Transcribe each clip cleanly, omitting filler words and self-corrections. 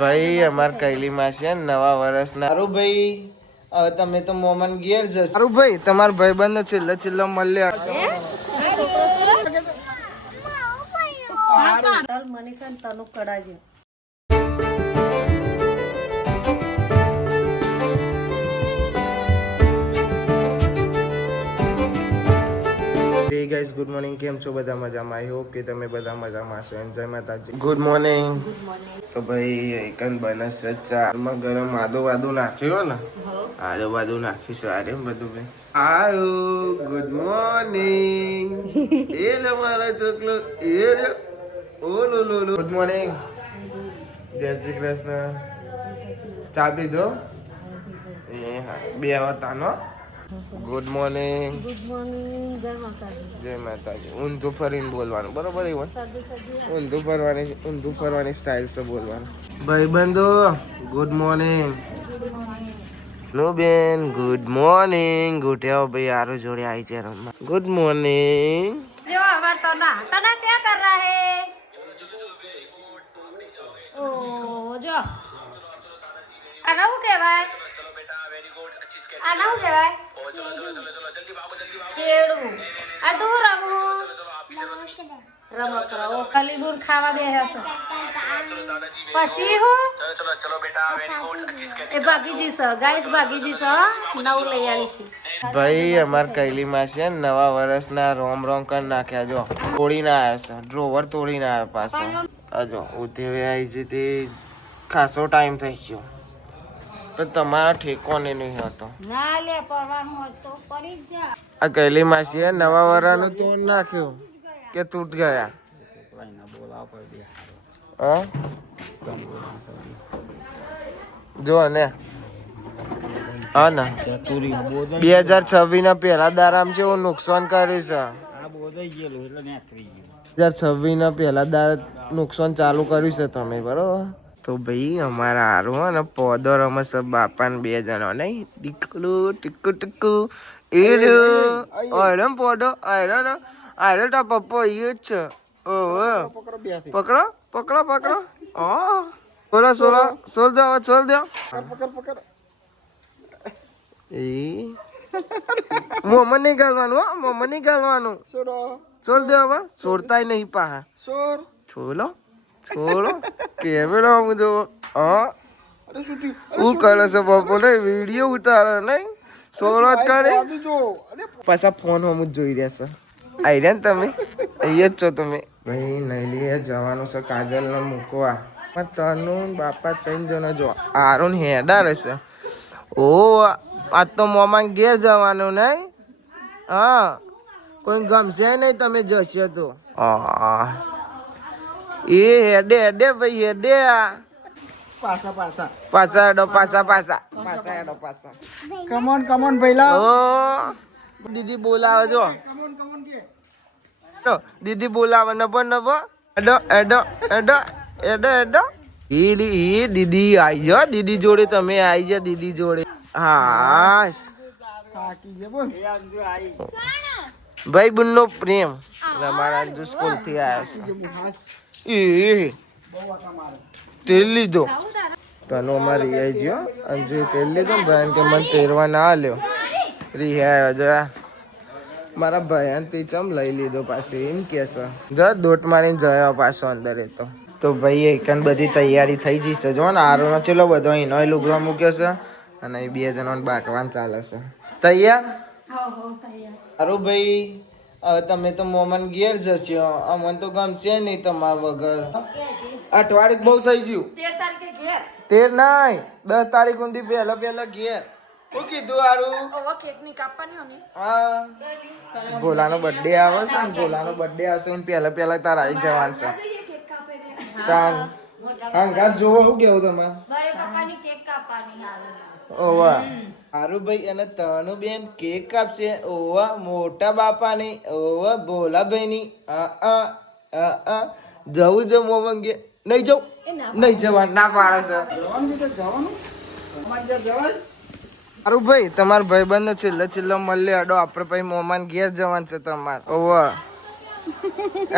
ભાઈ અમાર કૈલી માં છે નવા વર્ષના સારું ભાઈ તમે તો મોમન ઘેર જશો સારું ભાઈ તમાર ભાઈબંધ નો છેલ્લો મળ્યો મનીષા તનુ કડાજી Hey guys, good morning. કેમ છો બધા મજામાં? આઈ હોપ કે તમે બધા મજામાં છો. એન્જોય માતાજી. Good morning. તો ભાઈ એકન બનસ ચારમાં ગરમ આદુ નાખ્યો ને? આદુ નાખીશું આરે બધું ભાઈ. હાલો, ગુડ મોર્નિંગ. એ લે મારા ચોકલો એ રે. ઓ લો લો લો. Good morning. જય શ્રી કૃષ્ણ. ચા પીધો? એ હા બે આવતાનો. Good morning. ગુડ મોર્નિંગ જય માતાજી ઊંધું ફરીને બોલવાનું બરોબર એવું ઊંધું ફરવાની સ્ટાઇલ છે બોલવાનું ભાઈબંધો ગુડ મોર્નિંગ નો બેન ગુડ મોર્નિંગ ઉઠ્યો ભાઈ આરો જોડે આવી છે રમવા ગુડ મોર્નિંગ જો અવાર તો ના तना क्या कर रहा है ओ जो આના હું કહેવાય આના હું કહેવાય ચેડું આ તું રમકડા ઓ કલીબુર ખાવા બેહ્યા છો પછી હું એ ભાગી જઈશ ગાઈસ ભાગી જઈશ નવું લઈ આવીશું ભાઈ અમાર કૈલીમાં છે નવા વર્ષના રોમ કરી નાખ્યા જો તોડીને આવ્યા છે ડ્રોવર તોડીને આવ્યા પાછો જો ઉતેવે આવી છે તે ખાસો ટાઈમ થઈ ગયો પણ તમારા ઠેકોને નહીં હતો ના લે પરવાનું હોય તો પડી જા આ કૈલી માસીએ નવા વરાનું તોડ નાખ્યું કે તૂટ ગયા જો ને હા ને 2026 ના પહેલા દારામ છે એવું નુકસાન કર્યું છે 2026 ના પહેલા દાર નુકસાન ચાલુ કર્યું છે તમે બરોબર તો ભાઈ અમારા હારું હો ને પોદો રમે છે બાપા ને 2 જણા નહીં દીકલું ટીકુ એ રહ્યો પોદો આયરો તા પપ્પો એ જ છે ઓહો પકડો બોલો સોલ દો પકડ એ મોમન નહીં ગાલવાનું છોડ દો હવે છોડતા નહીં પાહા છોડો કેમેરો આમ જો હું કરે છે બાપો ને વિડીયો ઉતારે નહીં સોળો જ કરે પાછા ફોન હમ જ જોઈ રહ્યા છે આઈ રહ્યા ને તમે અહીંયા જ છો તમે ભાઈ નૈલીએ જવાનું છે કાજલ ને મૂકવા તનુ બાપા 3 જણા જો આરોન હેડા રહેશે ઓ આજ તો મોમાં ઘેર જવાનું નહીં હા કોઈ ગમશે નહીં તમે જશે તો એ હેડે ભાઈ હેડે પાછા હેડો કમોન ભઈલા ઓ દીદી બોલાવે જો દીદી બોલાવે નબો એડો એ દીદી આઈ જા દીદી જોડે તમે આઈ જા દીદી જોડે હા ભાઈ બુનનો પ્રેમ અમારા જો સ્કૂલ થી આવ્યા છે એ તેલ લીધો તનો અમારી આઈ ગયો અંજુ તેલ લીધો ભાઈ કે મને તેરવા ના લ્યો રિહા જો મારા ભાઈ તે ચમ લઈ લીધો પાછી એમ કે છે દોટ મારીને જયો પાછો અંદર તો ભાઈ એકન બધી તૈયારી થઈ જશે જો ને આરોનો ચેલો બધો એનો લુગરો મૂક્યો છે અને એ 2 જણાને બાકવાન ચાલે છે તૈયાર સારું ભાઈ તમે તો મોમન ઘેર જશો અમને તો ગમશે નહીં તમારા વગર અઠવાડિયું બહુ થઈ ગયું 13 તારીખે ઘેર 13 નહીં 10 તારીખ સુધી પહેલા ઘેર શું કીધું હારું કેક ની કાપવાની હોની હા ભોલાનો બર્થડે આવે છે ને પહેલા તારા આવી જવાનું છે તાન હંગાત જોવો શું કેવું તમારે બરે પપ્પાની કેક કાપવાની ઓવા હારું ભાઈ અને તનુ બેન કેક કાપશે ઓવા મોટા બાપાની ઓવા ભોલાભાઈની જવું છે મોમંગે નહીં જવાનું ના પાડે છે હારું ભાઈ તમારા ભાઈબંધ નો છેલ્લો મળે અડો આપડે પછી મોમાન ઘેર જવાનું છે તમારે ઓવા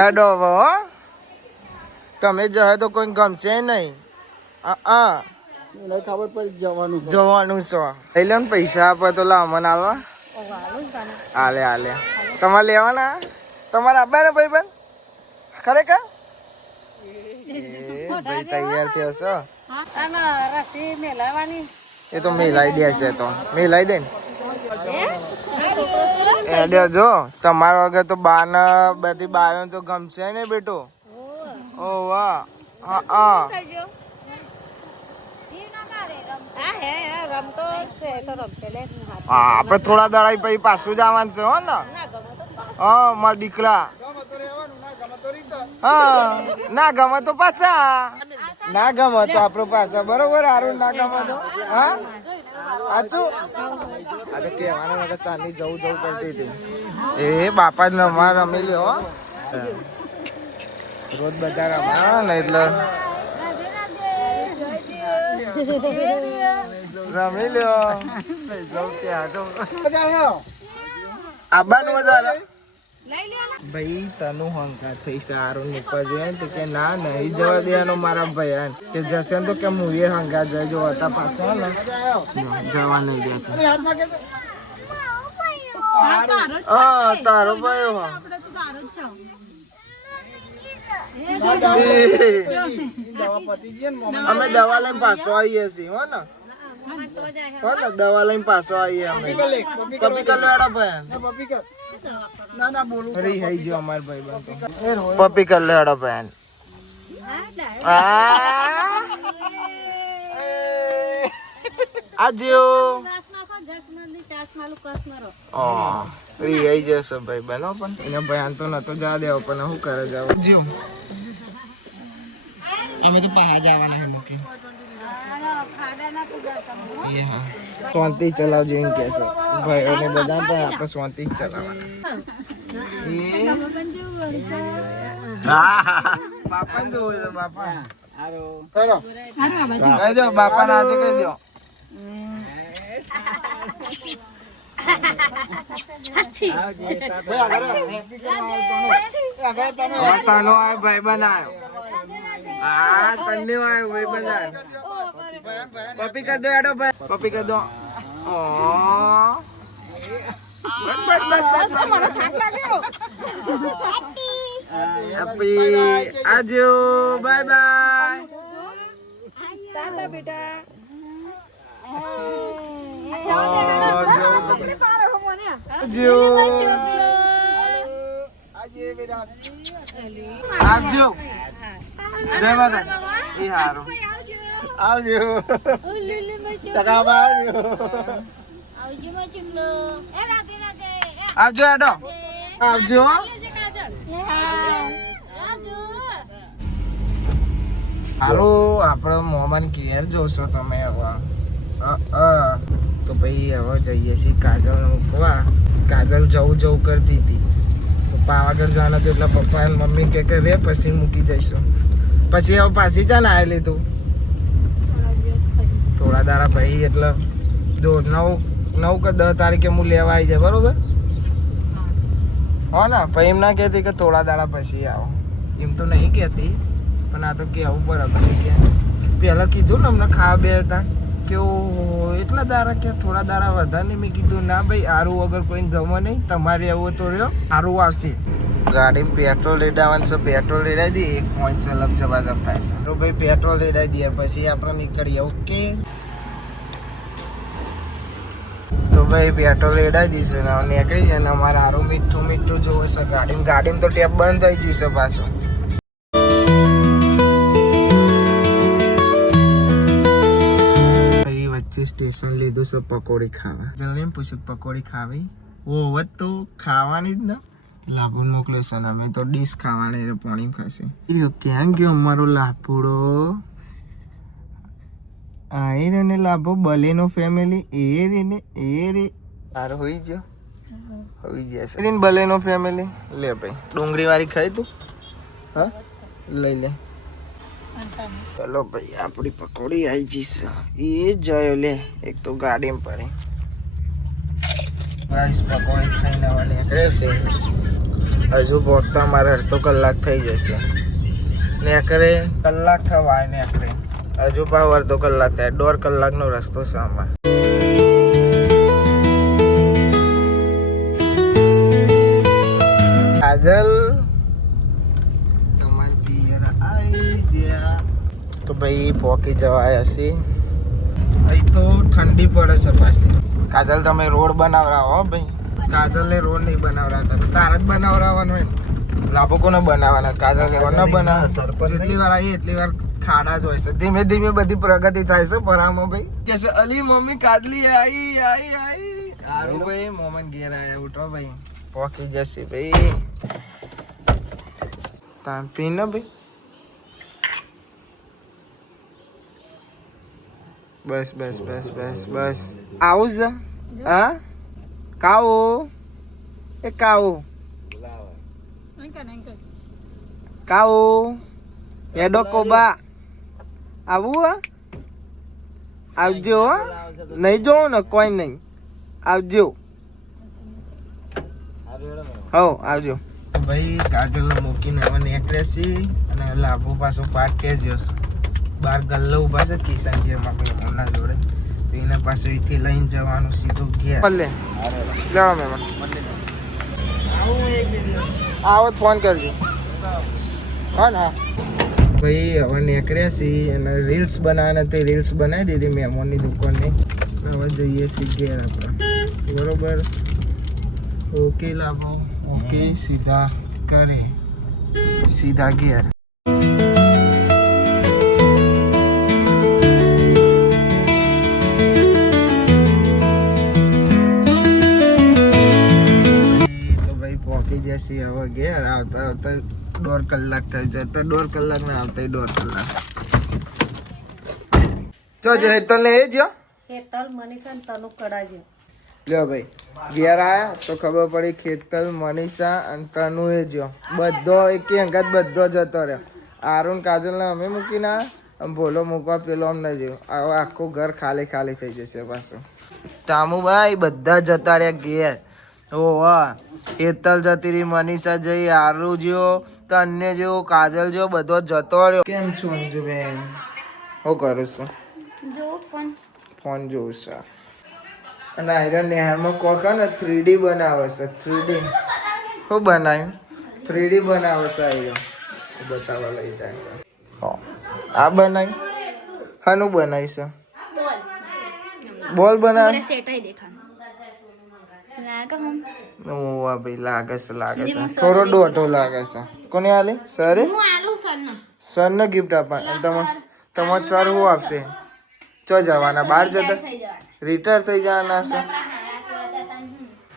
એડો હો તમે જાય તો કોઈ ગમશે નહીં એને ખબર પડી જવાનું જવાનું છો લઈ લે ને પૈસા આપે તો લાવ મને હાલવા હાલે હાલે તમારે લેવાના તમારે આપવા ને ભાઈ બંધ ખરેખર ભાઈ તૈયાર થયો છો એ તો મેલાઈ દે છે તો મેલાઈ દે ને જો તમારા વગર તો બા ને બધી બાયો તો ગમશે ને બેટો ઓ વાહ હા આપડે થોડા દાડા પછી પાછું જવાનું છે હો ને હા મારા દીકરા હા ના ગમે તો પાછા ના ગમે તો આપડે પાછા બરોબર હારું ના ગમે તો હા સાચું આ તો કહેવાનું વગર ચાંદી જવું કરતી હતી એ બાપા જ રમી લ્યો રોજ બધા રમા ને એટલે રમી લ્યો આબાનું વધારે ભાઈ તનું હંકાર થઈ સારું નીકળ જોઈએ તો કે ના નહીં જવા દેવાનો મારા ભાઈ કે જશે તો કે હું એ હંકાર જજો હતા પાછો ને જવા નહીં દેતો હા તારો ભાઈ અમે દવા લઈને પાછો આવીએ છીએ હો ને દવા લઈને પાછો આવીએ અમે પપી કર લેડો ભાઈ ફરી હઈ જો અમાર ભાઈ બન પપી કર લેડો ભાઈ આજો ફરી હઈ જશે ભાઈ બનો પણ એને ભાઈ તો નતો જા દેવો પણ શું કરે જાવ જીવ અમે તો પહાડ જવાના હે મોકલી શાંતિ ચલાવજો એમ કે છે ભાઈઓને બધા પણ આપણે શાંતિ જ ચલાવવાના બાપા ને જોવું છે બાપા ચલો કહી દો બાપા ના હાથે કહી દો તનો આયો ભાઈ બનાયો હા તને આયો ભાઈ બનાયો પપી કર દો એડો ભાઈ પપી કર દો ઓ બસ મને થાક લાગ્યો હેપી આજો બાય બાય ટાટા બેટા આજો આવજો જય માતા ઈ હારું આવજો આવજો એડો આવજો હારું આપડે મોહમ્મદ ઘેર જોશો તમે હવે તો ભાઈ હવે જઈએ છીએ કાજલ મૂકવા કાજલ જવું કરતી હતી પાવાગઢ જવાનું હતું એટલે પપ્પા અને મમ્મી કે રે પછી મૂકી જઈશું પછી હવે પાછી ચાને આવી લીધું થોડા દાડા ભાઈ એટલે જો 9 કે 10 તારીખે હું લેવા આવી જાય બરોબર હો ને પછી એમ ના કહેતી કે થોડા દાડા પછી આવો એમ તો નહીં કહેતી પણ આ તો કહેવું બરાબર છે કે પહેલાં કીધું ને અમને ખાવા બેરતા કે એટલા દાડા કે થોડા દાડા વધારે નહીં મેં કીધું ના ભાઈ આરું વગર કોઈ ગમે નહીં તમારે એવું તો રહ્યો આરું આવશે ગાડીમાં પેટ્રોલ રેડાવવાનું છે પેટ્રોલ રેડાવી દઈએ 1 પોઈન્ટ સલબ જવા થાય છે તો ભાઈ પેટ્રોલ રેડાવી દઈએ પછી આપણે નીકળીએ ઓકે તો ભાઈ પેટ્રોલ રેડાવી દઈશે ને નીકળી જાય ને અમારે આરું મીઠું જોવે છે ગાડીમાં તો ટેપ બંધ થઈ જશે પાછું સ્ટેશન લીધું છે પકોડી ખાવા જલ્દી પૂછ્યું પકોડી ખાવી ઓવત તો ખાવાની જ ને લાભુ મોકલ્યો છે ને અમે તો ડીશ ખાવાની એટલે પાણી ખાશે ક્યાં ગયો અમારો લાભુડો આ ને લાભો બલેનો ફેમિલી એ રે તારો હોઈ જશે બલેનો ફેમિલી લે ભાઈ ડુંગળી વાળી ખાઈ તું હા લઈ લે ચલો ભાઈ આપણી પકોડી આવી જશે એ જયો લે એક તો ગાડીમાં પડે પકોડી ખાઈને હવે નીકળે છે હજુ પહોંચતા મારે અડધો કલાક થઈ જશે નીકળે કલાક થવા નીકળે હજુ પણ અડધો કલાક થાય, 1.5 કલાકનો રસ્તો છે આમાં. કાજલ તમારી પિયર આવી ગયા તો ભાઈ પોકી જવાય હશે. અહીં તો ઠંડી પડે છે પાછી. કાજલ તમે રોડ બનાવરાવો હો ભાઈ. કાજલને રોડ નહીં બનાવરાતા તો તારા જ બનાવરાવાનું હોય ને. લાભો કોને બનાવવાના? કાજલ એવા ન બનાવે. જેટલી વાર આવી એટલી વાર ખાડા જ હોય છે. ધીમે ધીમે બધી પ્રગતિ થાય છે પરામાં ભાઈ. કે છે અલી મમ્મી કાજલી આવી. હારું ભાઈ મોમન ઘેર આયા. ઉઠો ભાઈ પોકી જશે ભાઈ. તાન પી ને ભાઈ. બસ આવું છે. હા કાવો એ કાવો એડો કોબા આવું આવજો. નહીં જોવો ને કોઈ નહીં, આવજો. હો આવજો ભાઈ. કાજલ મૂકીને હવે નીકળે છે અને લાભો પાછો પાટ કે જશે. બાર ગલ્લો ઉભા છે કિશનજીમાં એમના જોડે. તો એના પાસે અહીંથી લઈને જવાનું સીધું ઘેર. ભલે જાઓ મહેમાન. આવો ફોન કરજો. હા ને ભાઈ હવે નીકળ્યા છીએ અને રીલ્સ બનાવવાના તે રીલ્સ બનાવી દીધી મહેમાનની દુકાનની. હવે જઈએ છીએ ઘેર આપણે. બરોબર ઓકે લાભો. ઓકે સીધા કરે સીધા ઘેર. જશે હવે ઘેર. આવતા 1.5 કલાક થઈ જતા. 1.5 કલાક ના આવતા 1.5 કલાક. તો જે હેતલ ને એ જ હેતલ મનીષા ને તનુ કડાજો. લ્યો ભાઈ ઘેર આયા તો ખબર પડી ખેતલ મનીષા અને તનુ એ જો બધો એક અંગત બધો જતો રહ્યો. આરુણ કાજલ ને અમે મૂકીને આમ ભોલો મૂકવા પેલો અમને જેવું. હવે આખું ઘર ખાલી ખાલી થઈ જશે પાછું. ટામુભાઈ બધા જતા રહ્યા ઘેર. ઓહ હેતલ જતી રહી, મનીષા જઈ, આરુ જ્યો, તન્ય જેવો, કાજલ જેવો બધો જતો રહ્યો. કેમ છો અંજુબેન? શું કરું છું? ફોન જોઉં છું. અને આયરન નેહારમાં કોક ને 3D બનાવે છે. 3D શું બનાવ્યું? 3D બનાવે છે આયરન. બતાવવા લઈ જાય છે. આ બનાવ્યું? શાનું બનાવી છે? બોલ બનાવે. ભાઈ લાગે છે થોડો ડોટો લાગે છે. કોને આલે? સરે? સર ને ગિફ્ટ આપવા. તમારે સર શું આપશે? ચો જવાના? બહાર જતા રિટાયર થઈ જવાના છે?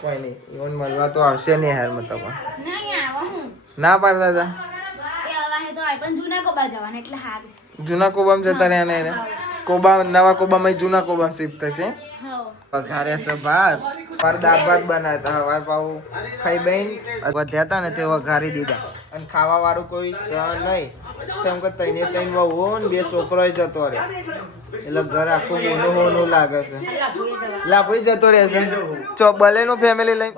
કોઈ નહીં ઈવન મળવા તો આવશે નહીં હારમાં. તમારે ના પાડતા હતા? જૂના કોબામાં જતા રહ્યા ને એને કોબા નવા કોબામાં જૂના કોબામાં શિફ્ટ થશે. વઘારે છે ભાત. પર દાળ ભાત બનાવતા હવાર પાવું ખાઈ બેન વધ્યા હતા ને તે વઘારી દીધા. અને ખાવા વાળું કોઈ સ નહીં. જેમ કે તઈને તઈને વહુ ને 2 છોકરો જતો રહે એટલે ઘર આખું મોનું મોનું લાગે છે. લાભો જતો રહેશે. ચો બલેનું ફેમિલી લઈ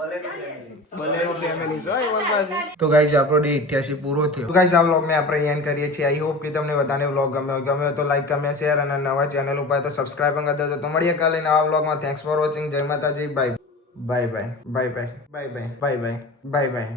બલેનું ફેમિલી છે એવન પાસે. તો ગાઈઝ આપણો ડે 88 પૂરો થયો. ગાઈઝ આ વ્લોગને આપણે એન્ડ કરીએ છીએ. આઈ હોપ કે તમને બધાને વ્લોગ ગમ્યો તો લાઈક કમેન્ટ શેર અને નવા ચેનલ ઉપર તો સબસ્ક્રાઇબ કરી દેજો. તો મળીએ કાલે નવા વ્લોગમાં. Thanks for watching. જય માતાજી. Bye bye.